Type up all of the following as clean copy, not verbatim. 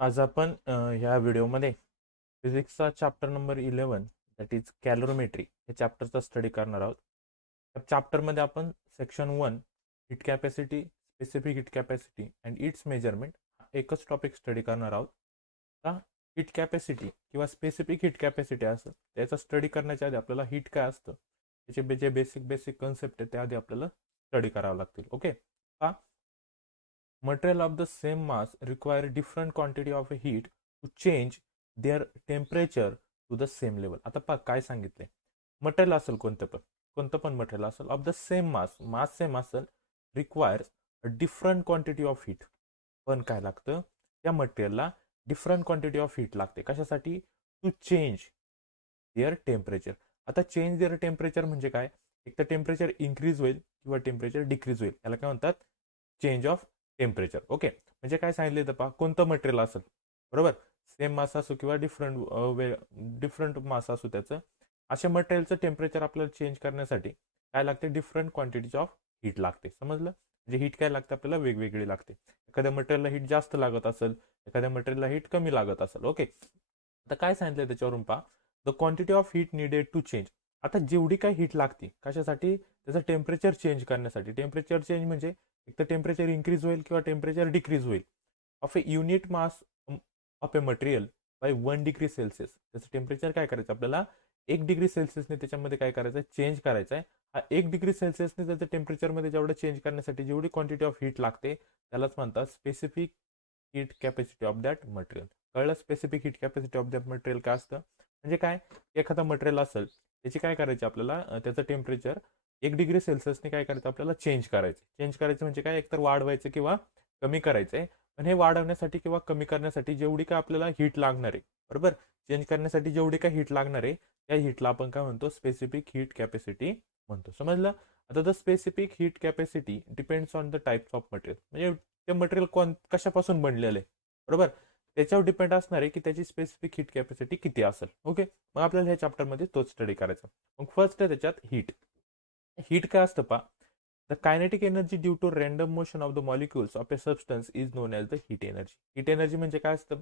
आज आपण ह्या व्हिडिओमध्ये फिजिक्सचा चॅप्टर नंबर 11 दॅट इज कॅलोरीमेट्री या चॅप्टरचा स्टडी करणार आहोत. या चॅप्टरमध्ये आपण section 1 heat capacity, specific heat capacity and it's measurement एकच टॉपिक स्टडी करणार आहोत. आता हीट कॅपॅसिटी किंवा स्पेसिफिक हीट कॅपॅसिटी असं त्याचा स्टडी करण्याच्या आधी आपल्याला हीट काय असतं त्याचे जे बेसिक कन्सेप्ट आहे त्या आधी आपल्याला स्टडी करावं लागतील. ओके, हा material of the same mass require different quantity of heat to change their temperature to the same level. आता पहा काय सांगितले, मटेरियल असेल कोणतं पण मटेरियल असेल of the same mass same असेल requires a different quantity of heat. पण काय लागतं त्या मटेरियलला डिफरंट क्वांटिटी ऑफ हीट लागते कशासाठी? To change their temperature. आता चेंज देअर टेम्परेचर म्हणजे काय? एक तर टेम्परेचर इन्क्रीज होईल किंवा टेम्परेचर डिक्रीज होईल, याला काय म्हणतात? Change of temperature. ओके, म्हणजे काय सांगितले तर पहा कोणतं मटेरियल असेल, बरोबर, सेम मास असो किंवा डिफरंट मास असो त्याचं, अशा मटेरियलचं टेम्परेचर आपल्याला चेंज करण्यासाठी काय लागते? डिफरंट क्वांटिटीज ऑफ हीट लागते. समजलं? म्हणजे हीट काय लागते आपल्याला? वेगवेगळी लागते. एखाद्या मटेरियलला हीट जास्त लागत असेल, एखाद्या मटेरियलला हीट कमी लागत असेल. ओके, आता काय सांगितलं त्याच्यावरून पहा, the quantity of heat needed to change. आता जेवढी काय हीट लागते कशासाठी? त्याचं टेम्परेचर चेंज करण्यासाठी. टेम्परेचर चेंज म्हणजे एक तर टेम्परेचर इन्क्रीज होईल किंवा टेम्परेचर डिक्रीज होईल of a unit mass of a material by 1 degree Celsius. त्याचं टेम्परेचर काय करायचं आपल्याला? 1 डिग्री सेल्सिअसने त्याच्यामध्ये काय करायचं? चेंज करायचं आहे. हा 1 डिग्री सेल्सिअसने त्याचं टेम्परेचरमध्ये जेवढं चेंज करण्यासाठी जेवढी क्वांटिटी ऑफ हीट लागते त्यालाच म्हणतात specific heat capacity of that material. कळलं? Specific heat capacity of that material काय असतं म्हणजे काय? एखादा मटेरियल असेल त्याची काय करायची आपल्याला? त्याचं टेम्परेचर 1 डिग्री सेल्सिअसने काय करायचं आपल्याला? चेंज करायचं म्हणजे काय? एकतर वाढवायचं किंवा कमी करायचंय. पण हे वाढवण्यासाठी किंवा कमी करण्यासाठी जेवढी काय आपल्याला हीट लागणार आहे, बरोबर, चेंज करण्यासाठी जेवढी काय हीट लागणार आहे त्या हीटला आपण काय म्हणतो? स्पेसिफिक हीट कॅपॅसिटी म्हणतो. समजलं? आता the specific heat capacity depends on the types of material. म्हणजे ते मटेरियल कशापासून बनलेलं आहे, बरोबर, त्याच्यावर डिपेंड असणार आहे की त्याची स्पेसिफिक हीट कॅपॅसिटी किती असेल. ओके, मग आपल्याला ह्या चॅप्टरमध्ये तोच स्टडी करायचा. मग फर्स्ट आहे त्याच्यात हीट. हीट काय असतं पा? The kinetic energy due to random motion of the molecules of a substance is known as the heat energy. Heat energy म्हणजे काय असतं?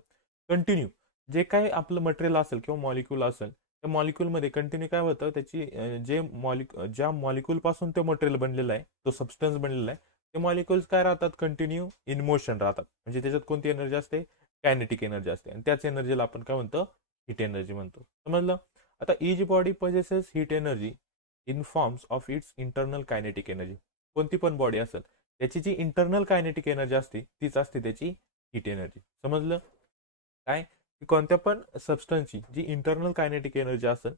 कंटिन्यू जे काय आपलं मटेरियल असेल किंवा मॉलिक्यूल असेल त्या मॉलिक्यूलमध्ये कंटिन्यू काय होतं त्याची ज्या मॉलिक्यूल पासून ते मटेरियल बनलेलं आहे, तो सबस्टन्स बनलेला आहे, ते मॉलिक्युल्स काय राहतात? कंटिन्यू इन मोशन राहतात. म्हणजे त्याच्यात कोणती एनर्जी असते? कायनेटिक एनर्जी असते. आणि त्याच एनर्जीला आपण काय म्हणतो? हीट एनर्जी म्हणतो. समजलं? आता each body possesses heat energy in forms of its internal kinetic energy. कोणती पण बॉडी असेल त्याची जी इंटरनल कायनेटिक एनर्जी असते तीच असते त्याची हीट एनर्जी. समजलं काय? की कोणत्या पण सबस्टन्सची जी इंटरनल कायनेटिक एनर्जी असेल,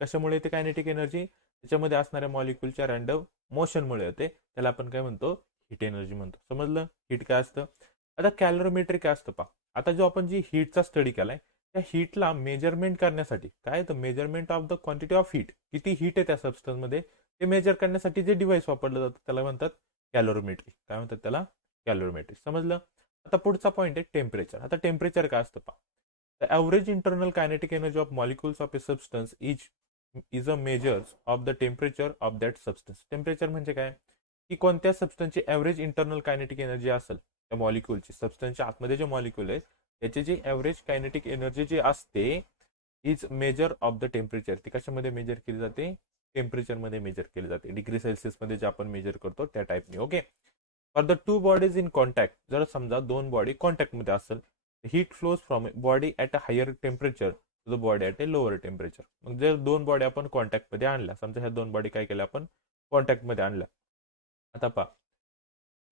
कशामुळे ते कायनेटिक एनर्जी त्याच्यामध्ये असणाऱ्या मॉलिक्युलच्या रॅन्डम मोशनमुळे होते, त्याला आपण काय म्हणतो? हीट एनर्जी म्हणतो. समजलं? हीट काय असतं? आता कॅलोरीमेट्री काय असतं पा? आता जो आपण जी हीटचा स्टडी केलाय त्या हीटला मेजरमेंट करण्यासाठी काय? तर measurement of the quantity of heat, किती हीट आहे त्या सबस्टन्समध्ये ते मेजर करण्यासाठी जे डिव्हाइस वापरलं जातं त्याला म्हणतात कॅलोरीमेट्री. काय म्हणतात त्याला? कॅलोरीमेट्री. समजलं? आता पुढचा पॉईंट आहे टेम्परेचर. आता टेम्परेचर काय असतं पा? The average internal kinetic energy of molecules of a substance is a measures of the temperature of that substance. Temperature म्हणजे काय? की कोणत्या सबस्टन्सची ॲव्हरेज इंटरनल कायनेटिक एनर्जी असेल त्या मॉलिक्युलची, सबस्टन्सच्या आतमध्ये जे मॉलिक्युल आहे त्याची जी ॲव्हरेज कायनेटिक एनर्जी जी असते is measure of the temperature. ती कशामध्ये मेजर केली जाते? टेम्परेचरमध्ये मेजर केली जाते. डिग्री सेल्सिअसमध्ये जे आपण मेजर करतो त्या टाईपने. Okay, for the two bodies in contact, जर समजा दोन बॉडी कॉन्टॅक्टमध्ये असेल, heat flows from body at a higher temperature to the body at a lower temperature. मग जर दोन बॉडी आपण कॉन्टॅक्टमध्ये आणल्या, समजा ह्या दोन बॉडी काय केल्या आपण? कॉन्टॅक्टमध्ये आणल्या. आता पहा,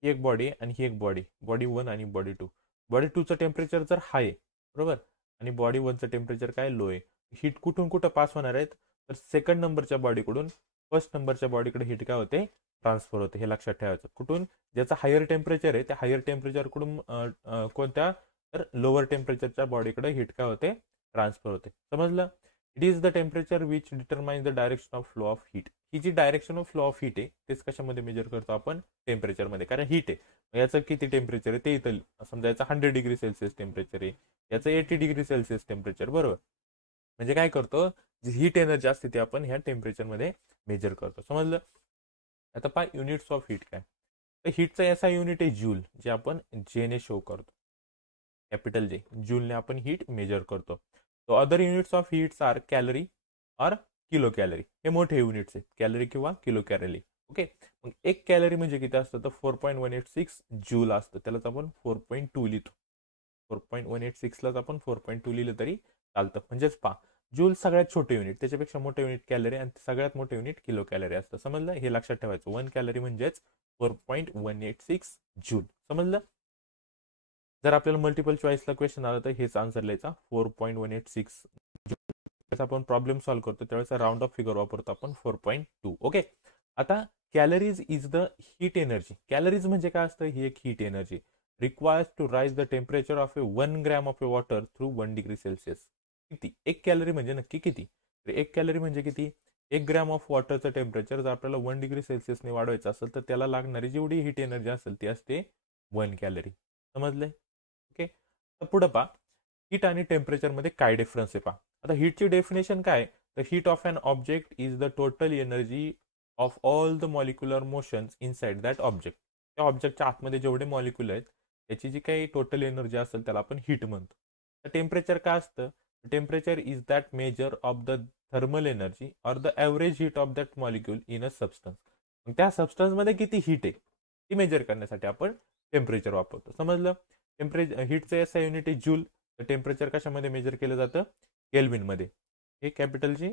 ही एक बॉडी आणि ही एक बॉडी, बॉडी 1 आणि बॉडी 2. बॉडी 2चं टेम्परेचर जर हाय आहे, बरोबर, आणि बॉडी 1चं टेम्परेचर काय? लो आहे. हीट कुठून कुठं पास होणार आहेत? तर सेकंड नंबरच्या बॉडीकडून फर्स्ट नंबरच्या बॉडीकडे हीट काय होते? ट्रान्सफर होते. हे लक्षात ठेवायचं. कुठून? ज्याचं हायर टेम्परेचर आहे त्या हायर टेम्परेचरकडून कोणत्या? तर लोअर टेम्परेचरच्या बॉडीकडे हीट काय होते? ट्रान्सफर होते. समजलं? It is the temperature which determine the direction of flow of heat. ही जी direction of flow of heat आहे तेच कशामध्ये मेजर करतो आपण? टेम्परेचरमध्ये. कारण हीट आहे, याचं किती टेम्परेचर आहे ते इथं समजा याचं 100 डिग्री सेल्सिअस टेम्परेचर आहे, याचं 80 डिग्री सेल्सिअस टेम्परेचर, बरोबर. म्हणजे काय करतो? जी हीट एनर्जी असते ती आपण ह्या टेम्परेचरमध्ये मेजर करतो. समजलं? आता पहा युनिट्स ऑफ हीट काय? तर हीटचा याचा युनिट आहे जूल, जे आपण जेने शो करतो. Capital J. जूलने आपण हीट मेजर करतो. So other units of heats are calorie or kilo calorie. हे मोठे युनिट्स आहेत, कॅलरी किंवा किलो कॅलरी. ओके, मग एक कॅलरी म्हणजे किती असतं तर 4.186 जूल असतं. त्यालाच आपण 4.2 लिहितो. 4.186लाच आपण 4.2 लिहिलं तरी चालतं. म्हणजेच पहा, जूल सगळ्यात छोटे युनिट, त्याच्यापेक्षा मोठे युनिट कॅलरी आणि सगळ्यात मोठे युनिट किलो कॅलरी असतं. समजलं? हे लक्षात ठेवायचं. 1 कॅलरी म्हणजेच 4.186 जूल. समजलं? जर आपल्याला मल्टिपल चॉईसला क्वेश्चन आला तर हेच आन्सर लिहायचा 4.186 जूल. आपण प्रॉब्लेम सॉल्व्ह करतो त्यावेळेस राऊंड ऑफ फिगर वापरतो आपण 4.2. ओके, आता calories is the heat energy. Calories म्हणजे काय असतं? ही एक heat energy requires to raise the temperature of a 1 gram of a water through 1 degree Celsius. किती? एक कॅलरी म्हणजे नक्की किती? तर एक कॅलरी म्हणजे किती? 1 ग्रॅम ऑफ वॉटरचं टेम्परेचर जर आपल्याला 1 डिग्री सेल्सिअसने वाढवायचं असेल तर त्याला लागणारी जेवढी हीट एनर्जी असेल ती असते 1 कॅलरी. समजले? ओके, तर पुढं पहा, हीट आणि टेम्परेचरमध्ये काय डिफरन्स आहे पहा. आता हीटची डेफिनेशन काय? The heat of an object is the total energy of all the molecular motions inside that object. त्या ऑब्जेक्टच्या आतमध्ये जेवढे मॉलिक्युल आहेत त्याची जी काही टोटल एनर्जी असेल त्याला आपण हीट म्हणतो. तर टेम्परेचर काय असतं? Temperature is that measure of the thermal energy or the average heat of that molecule in a substance. त्या सबस्टन्समध्ये किती हीट आहे ती मेजर करण्यासाठी आपण टेम्परेचर वापरतो. समजलं? हीटचं असं युनिट आहे जूल. तर टेम्परेचर कशामध्ये मेजर केलं जातं? केल्विनमध्ये. हे कॅपिटल जी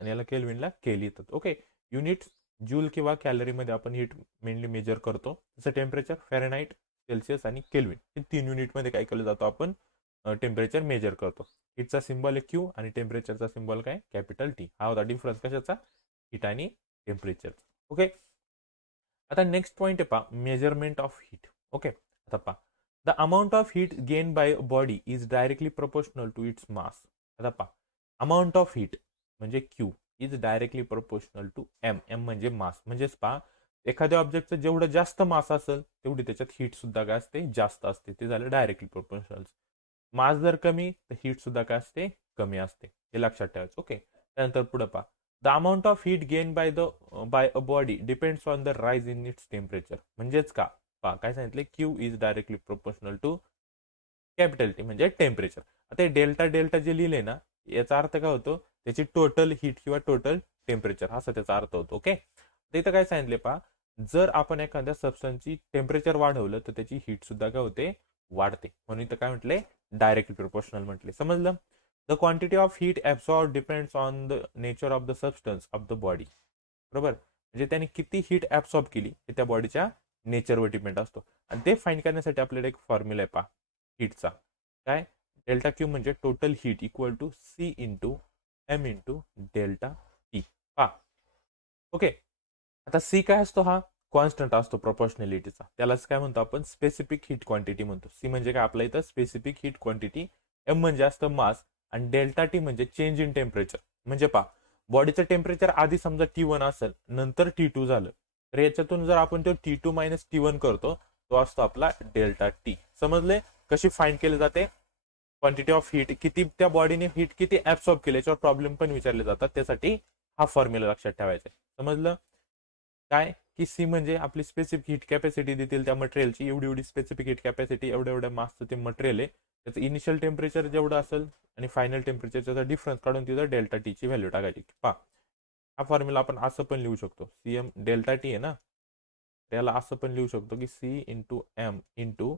आणि याला केल्विनला के लिहितात. ओके, युनिट्स जूल किंवा कॅलरीमध्ये आपण हीट मेनली मेजर करतो. जसं टेम्परेचर फॅरेनहाइट, सेल्सिअस आणि केल्विन हे 3 युनिटमध्ये काय केलं जातो आपण टेम्परेचर मेजर करतो. हीटचा सिम्बॉल आहे क्यू आणि टेम्परेचरचा सिम्बॉल काय? Capital T. हा होता डिफरन्स कशाचा? हीट आणि टेम्परेचर. ओके, आता नेक्स्ट पॉईंट आहे पहा, मेजरमेंट ऑफ हीट. ओके, आता पहा, the amount of heat gain by body is directly proportional to its mass. आता पहा, अमाऊंट ऑफ हीट म्हणजे Q is directly proportional to M. M म्हणजे mass. म्हणजेच पहा, एखाद्या ऑब्जेक्टचं जेवढं जास्त मास असेल तेवढी त्याच्यात हीट सुद्धा काय असते? जास्त असते. ते झालं डायरेक्टली प्रोपोर्शनल. मास जर कमी तर हीट सुद्धा काय असते? कमी असते. हे लक्षात ठेवायचं. ओके, त्यानंतर पुढे पहा, the amount of heat gain by a body depends on the rise in its temperature. म्हणजेच का पहा, काय सांगितले? Q is directly proportional to capital T म्हणजे टेम्परेचर. आता डेल्टा डेल्टा जे लिहिले ना याचा अर्थ काय होतो? त्याची टोटल हीट किंवा टोटल टेम्परेचर असा त्याचा अर्थ होतो. ओके, इथं काय सांगितले पहा, जर आपण एखाद्या सबस्टन्सची टेम्परेचर वाढवलं तर त्याची हीट सुद्धा काय होते? वाढते. म्हणून इथं काय म्हटले? डायरेक्टली प्रोपोर्शनल म्हटले. समजलं? The quantity of heat absorb depends on the nature of the substance of the body. बरोबर, म्हणजे त्याने किती हीट ॲब्सॉर्ब केली हे त्या बॉडीच्या नेचरवर डिपेंड असतो. आणि ते फाईंड करण्यासाठी आपल्याला एक फॉर्म्युला आहे पहा हीटचा. काय? डेल्टा क्यू म्हणजे total heat equal to C into M into delta T. पहा, ओके, आता सी काय असतो? हा कॉन्स्टंट असतो प्रोपोर्शनॅलिटीचा. त्यालाच काय म्हणतो आपण? स्पेसिफिक हीट क्वांटिटी म्हणतो. सी म्हणजे काय? आपल्या इथं स्पेसिफिक हीट क्वांटिटी. एम म्हणजे असतं मास आणि डेल्टा टी म्हणजे चेंज इन टेम्परेचर. म्हणजे पहा, बॉडीचं टेम्परेचर आधी समजा T1 असेल, नंतर T2 झालं तर याच्यातून जर आपण तो T2 मायनस T1 करतो तो असतो आपला डेल्टा टी. समजले? कशी फाइंड केली जाते? क्वांटिटी ऑफ हीट, किती त्या बॉडीने हीट किती ऍब्सॉर्ब केली याच्यावर प्रॉब्लेम पण विचारले जातात. त्यासाठी हा फॉर्म्युला लक्षात ठेवायचा आहे. समजलं? काय की सी म्हणजे आपली स्पेसिफिक हीट कॅपॅसिटी देतील त्या मटेरियलची. एवढी एवढी स्पेसिफिक हीट कॅपॅसिटी, एवढ्या एवढ्या मासचं ते मटेरियल आहे. त्याचं इनिशियल टेम्परेचर जेवढं असेल आणि फायनल टेम्परेचरचा डिफरन्स काढून तिथं डेल्टा टीची व्हॅल्यू टाकायची. पहा, हा फॉर्म्युला आपण असं पण लिहू शकतो. सीएम डेल्टा टी आहे ना, त्याला असं पण लिहू शकतो की C into M into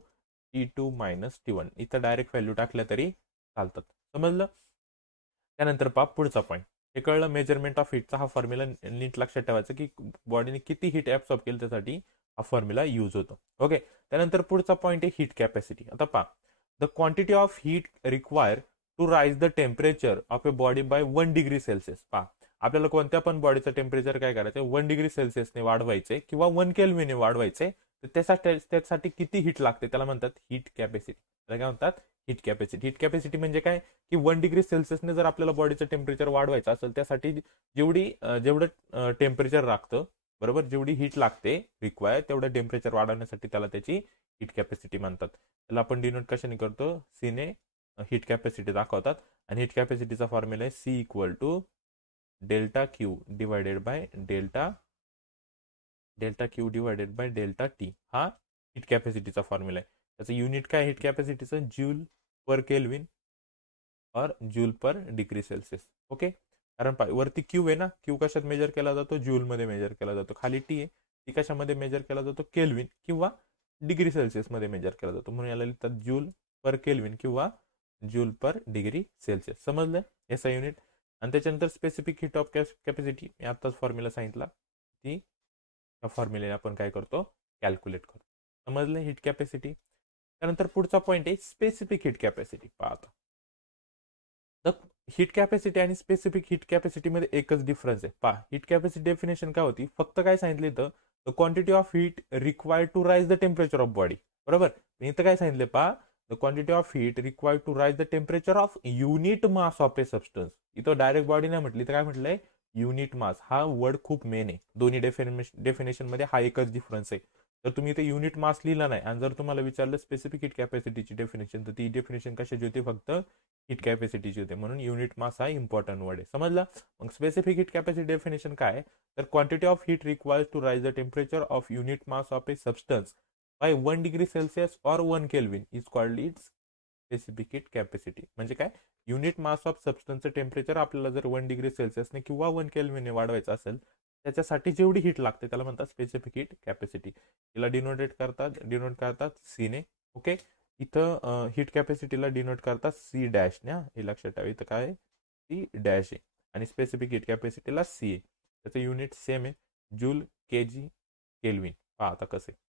T2 minus T1. इथं डायरेक्ट व्हॅल्यू टाकल्या तरी चालतात. समजलं? त्यानंतर पहा पुढचा पॉईंट. हे कळलं मेजरमेंट ऑफ हीटचा. हा फॉर्म्युला नीट लक्षात ठेवायचं की बॉडीने किती हीट ॲब्सॉर्ब केली त्यासाठी हा फॉर्म्युला यूज होतो. ओके, त्यानंतर पुढचा पॉईंट आहे हीट कॅपॅसिटी. आता पहा, the quantity of heat require to raise the temperature of a body by 1 degree Celsius. पहा, आपल्याला कोणत्या पण बॉडीचं टेम्परेचर काय करायचं? 1 डिग्री सेल्सिअसने वाढवायचे किंवा 1 केल्विनने वाढवायचे. तर त्यासाठी किती हीट लागते त्याला म्हणतात हीट कॅपॅसिटी. त्याला काय म्हणतात? Heat capacity. हीट कॅपॅसिटी म्हणजे काय की 1 डिग्री सेल्सिअसने जर आपल्याला बॉडीचं टेम्परेचर वाढवायचं असेल त्यासाठी जेवढं टेम्परेचर लागतं, बरोबर, जेवढी हीट लागते रिक्वायर तेवढं टेम्परेचर वाढवण्यासाठी त्याला त्याची हीट कॅपॅसिटी म्हणतात. त्याला आपण डिनोट कशाने करतो? सीने हीट कॅपॅसिटी दाखवतात. आणि हीट कॅपॅसिटीचा फॉर्म्युला आहे C equal to delta Q divided by delta Q divided by delta T. हा हीट कॅपॅसिटीचा फॉर्म्युला आहे. त्याचं युनिट काय हीट कॅपॅसिटीचं? Joule per kelvin or joule per degree Celsius. Okay, कारण वरती क्यू आहे ना, क्यू कशात मेजर केला जातो, जूल मध्ये मेजर केला जातो. खाली टी आहे, ती कशामध्ये मेजर केला जातो, केल्विन किंवा डिग्री सेल्सियस मध्ये मेजर केला जातो. म्हणून याला लिहितात जूल पर केल्विन किंवा जूल पर डिग्री सेल्सियस. समजलं एसआय युनिट. आणि त्याच्यानंतर स्पेसिफिक हीट ऑफ कॅपॅसिटी, मी आताच फॉर्म्युला सांगितला, ती त्या फॉर्म्युलेने आपण काय करतो, कॅल्क्युलेट करतो. समजलं हीट कॅपॅसिटी. त्यानंतर पुढचा पॉईंट आहे स्पेसिफिक हीट कॅपॅसिटी. पाहता तर हीट कॅपॅसिटी आणि स्पेसिफिक हीट कॅपॅसिटी मध्ये एकच डिफरन्स आहे. पहा, हीट कॅपॅसिटी डेफिनेशन काय होती, फक्त काय सांगितलं इथं, the quantity of heat required to raise the temperature of body. बरोबर, इथं काय सांगितलं, पहा, the quantity of heat required to raise the temperature of unit mass of a substance. इथं डायरेक्ट बॉडी नाही म्हटली, तर काय म्हटलंय, युनिट मास. हा वर्ड खूप मेन आहे दोन्ही डेफिनेशन मध्ये, हा एकच डिफरन्स आहे. तर तुम्ही इथे युनिट मास लिहिला नाही आणि जर तुम्हाला विचारलं स्पेसिफिक हीट कॅपॅसिटीची डेफिनेशन, तर ती डेफिनेशन कशाची होती, फक्त हीट कॅपॅसिटीची होते. म्हणून युनिट मास हा इम्पॉर्टंट वर्ड आहे. समजला. मग स्पेसिफिक हीट कॅपॅसिटी डेफिनेशन काय, तर quantity of heat required to raise the temperature of unit mass of a substance by 1 degree Celsius or 1 kelvin is called its specific heat capacity. म्हणजे काय, unit mass of सबस्टन्सचं temperature आपल्याला जर 1 degree सेल्सियसने किंवा 1 केल्विनने वाढवायचं असेल, त्याच्यासाठी जेवढी हीट लागते त्याला म्हणतात स्पेसिफिक हीट कॅपॅसिटी. तिला डिनोट करतात सीने. ओके, इथं हीट कॅपॅसिटीला डिनोट करतात सी डॅश ने. हे लक्षात ठेवा, इथं काय सी डॅश आहे आणि स्पेसिफिक हीट कॅपॅसिटीला सी आहे. त्याचं युनिट सेम आहे, जूल, केजी, केल्विन. पहा आता कसं आहे,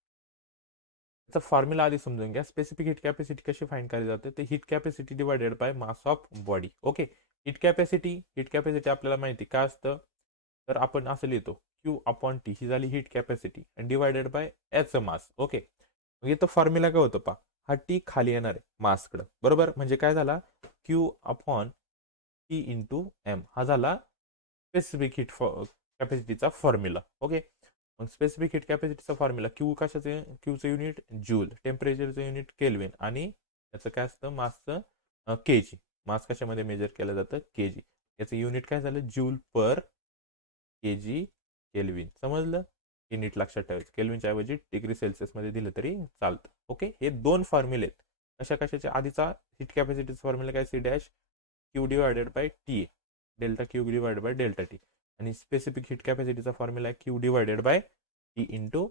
त्याचा फॉर्म्युला आधी समजून घ्या. स्पेसिफिक हीट कॅपॅसिटी कशी फाइंड केली जाते, ते heat capacity divided by mass of body. Okay, heat capacity आपल्याला माहिती काय असतं, तर आपण असं लिहितो क्यू अपॉन टी. ही झाली हीट कॅपॅसिटी आणि divided by H mass. Okay, मग इथं फॉर्म्युला काय होतं, पहा, हा टी खाली येणार आहे मासकडं. बरोबर, म्हणजे काय झाला, Q upon T into M. हा झाला स्पेसिफिक हीट कॅपॅसिटीचा फॉर्म्युला. ओके, मग स्पेसिफिक हीट कॅपॅसिटीचा फॉर्म्युला, क्यू कशाचे, क्यूचं युनिट जूल, टेम्परेचरचं युनिट केल्विन आणि त्याचं काय असतं, मासचं केजी. मास कशामध्ये मेजर केलं जातं, केजी. याचं युनिट काय झालं, जूल पर केजी केल्विन. समजलं, युनिट लक्षात ठेवायचं. केल्विनच्या ऐवजी डिग्री सेल्सियस मध्ये दिलं तरी चालतं. ओके, हे दोन फॉर्म्युले आहेत. कशाचे, आधीचा हीट कॅपॅसिटीचा फॉर्म्युला काय, C dash Q divided by T, delta Q divided by delta T. आणि स्पेसिफिक हीट कॅपॅसिटीचा फॉर्म्युला आहे Q divided by T into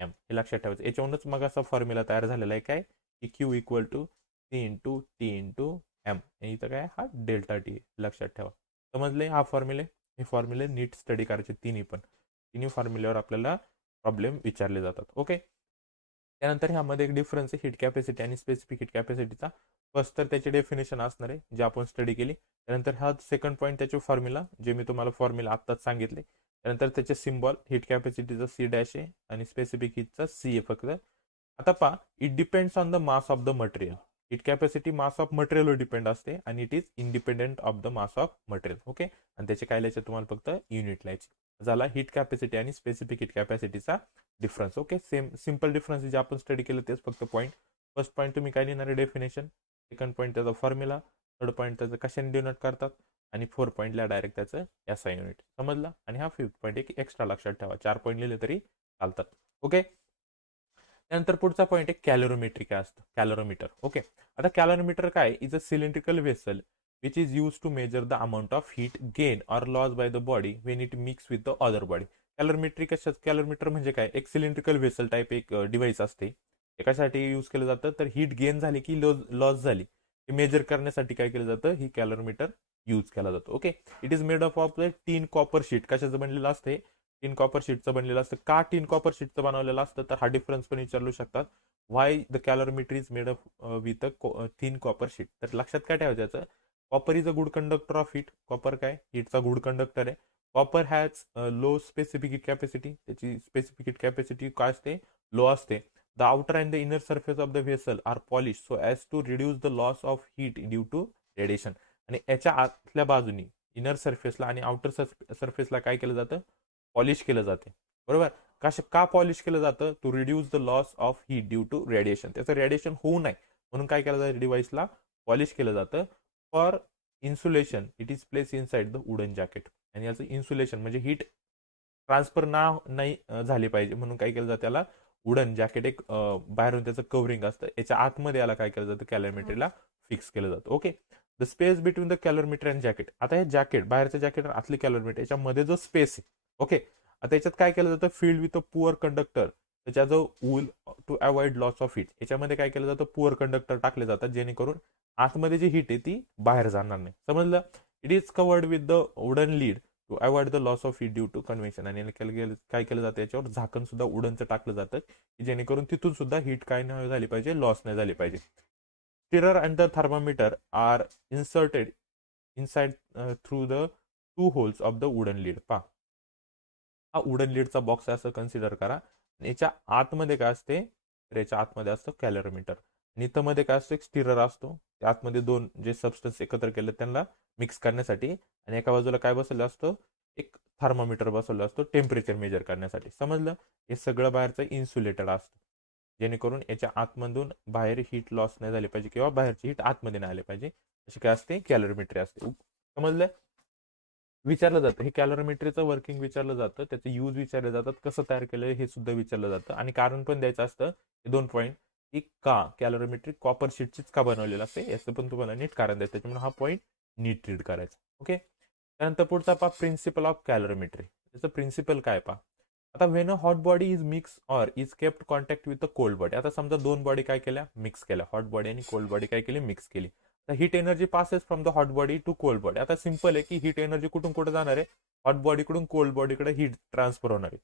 M. हे लक्षात ठेवायचं. याच्यावरूनच मग असा फॉर्म्युला तयार झालेला आहे, काय की Q equal to C into T into M. इथं काय, हा डेल्टा टी लक्षात ठेवा. समजले हा फॉर्म्युले. हे फॉर्म्युले नीट स्टडी करायचे, तिन्ही फॉर्म्युल्यावर आपल्याला प्रॉब्लेम विचारले जातात. ओके, त्यानंतर ह्यामध्ये एक डिफरन्स आहे हीट कॅपॅसिटी आणि स्पेसिफिक हीट कॅपॅसिटीचा. फर्स्ट तर त्याची डेफिनेशन असणार आहे, जे आपण स्टडी केली. त्यानंतर हा सेकंड पॉईंट, त्याचे फॉर्म्युला, जे मी तुम्हाला फॉर्म्युला आत्ताच सांगितले. त्यानंतर त्याचे सिम्बॉल, हीट कॅपॅसिटीचा सी डॅश आहे आणि स्पेसिफिक हीटचा सी आहे फक्त. आता पहा, it depends on the mass of the material. Heat capacity mass of मटेरियलवर डिपेंड असते आणि it is independent of the mass of material. Okay, आणि त्याचे काय लिहायचे, तुम्हाला फक्त युनिट लिहायचे. झाला हीट कॅपॅसिटी आणि स्पेसिफिक हीट कॅपॅसिटीचा डिफरन्स. ओके, सिंपल डिफरन्स जे आपण स्टडी केलं तेच फक्त पॉईंट. फर्स्ट पॉईंट तुम्ही काय लिहिणार आहे, डेफिनेशन. सेकंड पॉईंट त्याचा फॉर्म्युला. थर्ड पॉईंट त्याचं कशाने डिनोट करतात. आणि 4 पॉईंटला डायरेक्ट त्याचं एसआय युनिट. समजला. आणि हा 5th पॉईंट एक एक्स्ट्रा लक्षात ठेवा, 4 पॉईंट लिहिले तरी चालतात. ओके, त्यानंतर पुढचा पॉईंट आहे कॅलोरीमेट्री. काय असतं कॅलोरीमीटर. ओके, आता कॅलोरीमीटर काय, is a cylindrical vessel which is used to measure the amount of heat gained or lost by the body when it mixed with the other body. कॅलोरीमेट्री कशात, कॅलोरीमीटर म्हणजे काय, एक सिलेंड्रिकल व्हेसल टाईप एक डिव्हाइस असते. एकासाठी use केलं जातं, तर हीट गेन झाली की लॉस झाली हे मेजर करण्यासाठी काय केलं जातं, ही कॅलोरीमीटर यूज केला जातो. Okay, it is made of tin copper sheet. कशाचं बनलेलं असते, टीन कॉपर शीटचं बनलेलं असतं. का टीन कॉपर शीटचं बनवलेलं असतं, तर हा डिफरन्स पण विचारू शकतात. Why the calorimeter is made of with a thin copper sheet. तर लक्षात काय ठेवायचं याचं, copper is a good conductor of heat. Copper काय, हीटचा गुड कंडक्टर आहे. Copper has low specific heat capacity. त्याची स्पेसिफिक हीट कॅपॅसिटी काय असते, लो असते. The outer and the inner surface of the vessel are polish so as to reduce the loss of heat due to radiation. आणि याच्या आतल्या बाजूनी inner सर्फेसला आणि outer सर्फेसला काय केलं जातं, पॉलिश केलं जाते. बरोबर, का पॉलिश केलं जातं, to reduce the loss of heat due to radiation. त्याचं रेडिएशन होऊ नये म्हणून काय केलं जातं, डिव्हाइसला पॉलिश केलं जातं. For insulation it is place inside the wooden jacket. आणि याचं इन्सुलेशन म्हणजे हीट ट्रान्सफर नाही झाली पाहिजे म्हणून काय केलं जातं, त्याला वुडन जॅकेट एक बाहेरून त्याचं कव्हरिंग असतं, याच्या आतमध्ये याला काय केलं जातं, कॅलोरीमीटरला फिक्स केलं जातं. Okay, the space between the कॅलरीमीटर and jacket. आता हे जॅकेट, बाहेरचं जॅकेट आणि आतली कॅलरीमीटर याच्यामध्ये जो स्पेस आहे, ओके, आता याच्यात काय केलं जातं, filled with a poor conductor त्याच्या जो wool to avoid loss of heat, याच्यामध्ये काय केलं जातं, पुअर कंडक्टर टाकले जातात जेणेकरून आतमध्ये जी हीट आहे ती बाहेर जाणार नाही. समजलं. It is covered with the wooden lid to avoid the loss of heat due to convection. आणि काय केलं जातं, याच्यावर झाकण सुद्धा वुडनचं टाकलं जातं की जेणेकरून तिथून सुद्धा हीट काय नाही झाली पाहिजे, लॉस नाही झाली पाहिजे. Stirrer and the thermometer are inserted inside through the 2 holes of the wooden lid. पहा, हा वुडन लीडचा बॉक्स आहे असं कन्सिडर करा. याच्या आतमध्ये काय असते, तर याच्या आतमध्ये असतं कॅलरीमीटर. मध्ये काय असतो, एक स्टिरर असतो. त्या आतमध्ये 2 जे सबस्टन्स एकत्र केले त्यांना मिक्स करण्यासाठी, आणि एका बाजूला काय बसवलं असतं, एक थर्मामीटर बसवलं असतो टेम्परेचर मेजर करण्यासाठी. समजलं. हे सगळं बाहेरचं इन्सुलेटेड असतं जेणेकरून याच्या आतमधून बाहेर हीट लॉस नाही झाली पाहिजे किंवा बाहेरची हीट आतमध्ये नाही आली पाहिजे. अशी काय असते, कॅलरीमीटर असते. समजलं. विचारलं जातं हे कॅलरीमीटरचं वर्किंग विचारलं जातं, त्याचे यूज विचारले जातात, कसं तयार केलं हे सुद्धा विचारलं जातं, आणि कारण पण द्यायचं असतं. हे 2 पॉईंट की का कॅलरीमेट्रिक कॉपर शीटचीच का बनवलेलं असते याचं पण तुम्हाला नीट कारण द्यायचं, त्याच्यामुळे हा पॉईंट नीट रीड करायचा. ओके, त्यानंतर पुढचा पहा, प्रिन्सिपल ऑफ कॅलरीमेट्री. त्याचं प्रिन्सिपल काय पहा. आता when a hot body is mix or is kept contact with a cold body. आता समजा 2 बॉडी काय केल्या, मिक्स केल्या, हॉट बॉडी आणि कोल्ड बॉडी काय केली, मिक्स केली. तर heat energy passes from the hot body to cold body. आता सिंपल आहे की हीट एनर्जी कुठून कुठे जाणार आहे, हॉट बॉडीकडून कोल्ड बॉडीकडे हीट ट्रान्सफर होणार आहे.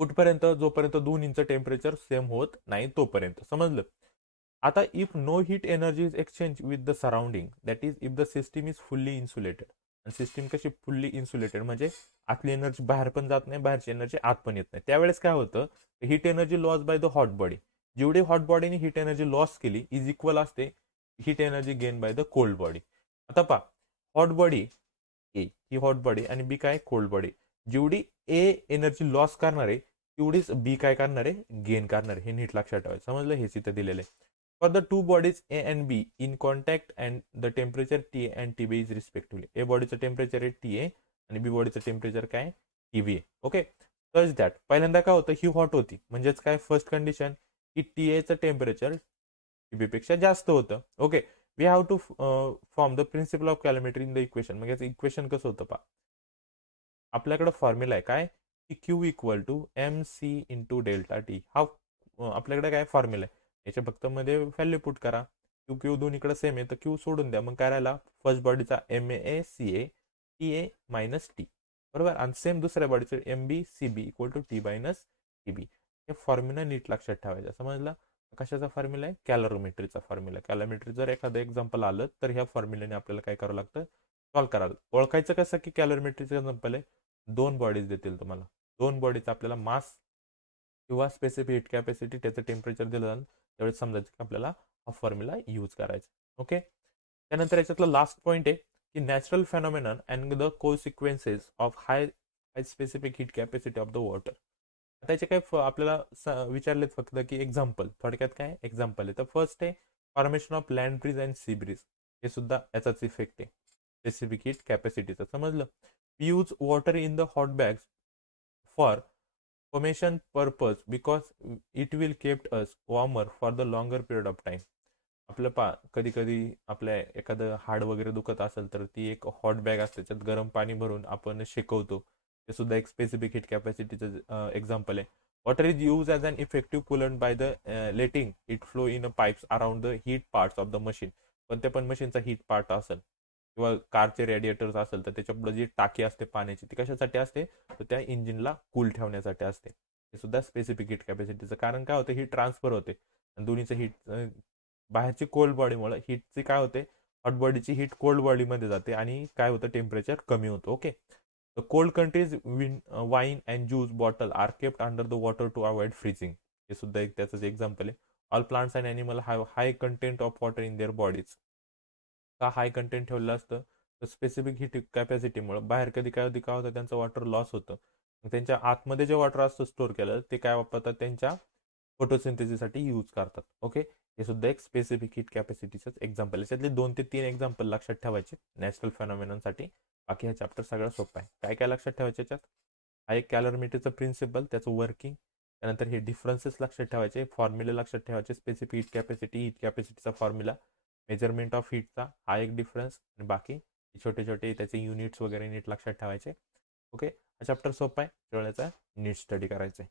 कुठपर्यंत, जोपर्यंत दोन्हीचं टेम्परेचर सेम होत नाही तोपर्यंत. समजलं. आता if no heat energy is exchange with the surrounding, that is if the system is fully insulated. आणि सिस्टीम कशी फुल्ली इन्सुलेटेड म्हणजे आतली एनर्जी बाहेर पण जात नाही, बाहेरची एनर्जी आत पण येत नाही. त्यावेळेस काय होतं, heat energy loss by the hot body. जेवढी हॉट बॉडीने हीट एनर्जी लॉस केली इज इक्वल असते heat energy gain by the cold body. आता पहा, हॉट बॉडी ए ही हॉट बॉडी आणि बी काय, कोल्ड बॉडी. जेवढी ए एनर्जी लॉस करणार आहे तेवढीच बी काय करणार आहे, गेन करणार आहे. हे नीट लक्षात ठेवायचं. समजलं. हेच इथं दिलेलं आहे. For the 2 bodies A and B in contact and the temperature T A and T B is respectively. A बॉडीचं टेम्परेचर आहे टी ए आणि बी बॉडीचं टेम्परेचर काय, T B A. Okay, such that पहिल्यांदा काय होतं, ही हॉट होती म्हणजेच काय, फर्स्ट कंडिशन की टी एचं टेम्परेचर टी बी पेक्षा जास्त होतं. Okay, we have to form the principle of calorimetry in the equation. मग याचं इक्वेशन कसं होतं पहा. आपल्याकडे फॉर्म्युला आहे काय, की Q equal to M C into delta T. हा आपल्याकडे काय फॉर्म्युला आहे, याच्या फक्त मध्ये व्हॅल्यू पुट करा. क्यू क्यू दोन्हीकडे सेम आहे तर क्यू सोडून द्या. मग काय राहिला, फर्स्ट बॉडीचा M A C A T A minus T, बरोबर. आणि सेम दुसऱ्या बॉडीचं M B C B equal to T minus T B. हे फॉर्म्युला नीट लक्षात ठेवायचा. समजला. कशाचा फॉर्म्युला आहे, कॅलरीमेट्रीचा फॉर्म्युला. कॅलरीमेट्री जर एखादं एक्झाम्पल आलं तर ह्या फॉर्म्युल्याने आपल्याला काय करावं लागतं, सॉल्व्ह करावं. ओळखायचं कसं की कॅलरीमेट्रीचं एक्झाम्पल आहे, 2 बॉडीज देतील तुम्हाला, 2 बॉडीचा आपल्याला मास किंवा स्पेसिफिक हीट कॅपॅसिटी त्याचं टेम्परेचर दिलं जाईल, त्यावेळेस समजायचं की आपल्याला हा फॉर्म्युला यूज करायचा. ओके, त्यानंतर याच्यातला लास्ट पॉईंट आहे की natural phenomenon and the consequences of high specific heat capacity of the water. त्याचे काय आपल्याला विचारलेत फक्त की एक्झाम्पल, थोडक्यात काय एक्झाम्पल आहे. तर फर्स्ट आहे formation of land breeze and sea breeze. हे सुद्धा याचाच इफेक्ट आहे स्पेसिफिक हीट कॅपॅसिटीचा. समजलं. Use water in the hot bags for formation purpose because it will kept us warmer for the longer period of time. आपलं कधी कधी आपल्या एखादं हाड वगैरे दुखत असेल तर ती एक हॉट बॅग असते, त्याच्यात गरम पाणी भरून आपण शेकवतो. ते सुद्धा एक स्पेसिफिक हीट कॅपॅसिटीचं एक्झाम्पल आहे. Water is use as an effective coolant by the letting it flow in a pipes around the heat parts of the machine. कोणत्या पण मशीनचा हीट पार्ट असेल किंवा कारचे रेडिएटर्स असेल तर त्याच्यापुढे जी टाकी असते पाण्याची ती कशासाठी असते, तर त्या इंजिनला कूल ठेवण्यासाठी असते. हे सुद्धा स्पेसिफिक हीट कॅपॅसिटीचं कारण काय होतं, हीट ट्रान्सफर होते आणि दोन्हीचं हीट बाहेरची कोल्ड बॉडीमुळे हीटची काय होते, हॉट बॉडीची हीट कोल्ड बॉडीमध्ये जाते आणि काय होतं, टेम्परेचर कमी होतं. Okay, the cold countries wine and juice bottle are kept under the water to avoid freezing. हे सुद्धा एक त्याचं एक्झाम्पल आहे. All plants and animal have high content of water in their bodies. का हाय कंटेंट ठेवलं असतं, तर specific heat कॅपॅसिटीमुळे बाहेर कधी काय होतं, त्यांचं वॉटर लॉस होतं. त्यांच्या आतमध्ये जे वॉटर असतं स्टोअर केलं ते काय वापरतात, त्यांच्या फोटोसिंथेसिससाठी यूज करतात. ओके, हे सुद्धा एक स्पेसिफिक हीट कॅपॅसिटीचंच एक्झाम्पल. याच्यातले 2 ते 3 एक्झाम्पल लक्षात ठेवायचे नॅचरल फेनॉमिननसाठी. बाकी हा चॅप्टर सगळं सोपं आहे. काय काय लक्षात ठेवायचे याच्यात, हा एक कॅलरीमेट्रीचं प्रिन्सिपल, त्याचं वर्किंग, त्यानंतर हे डिफरन्सेस लक्षात ठेवायचे, फॉर्म्युले लक्षात ठेवायचे, स्पेसिफिक हीट कॅपॅसिटीचा फॉर्म्युला, मेजरमेंट ऑफ हीटचा हा एक डिफरन्स आणि बाकी छोटे छोटे त्याचे युनिट्स वगैरे नीट लक्षात ठेवायचे. ओके, हा चॅप्टर सोपा आहे, तेवढ्याचा नीट स्टडी करायचा आहे.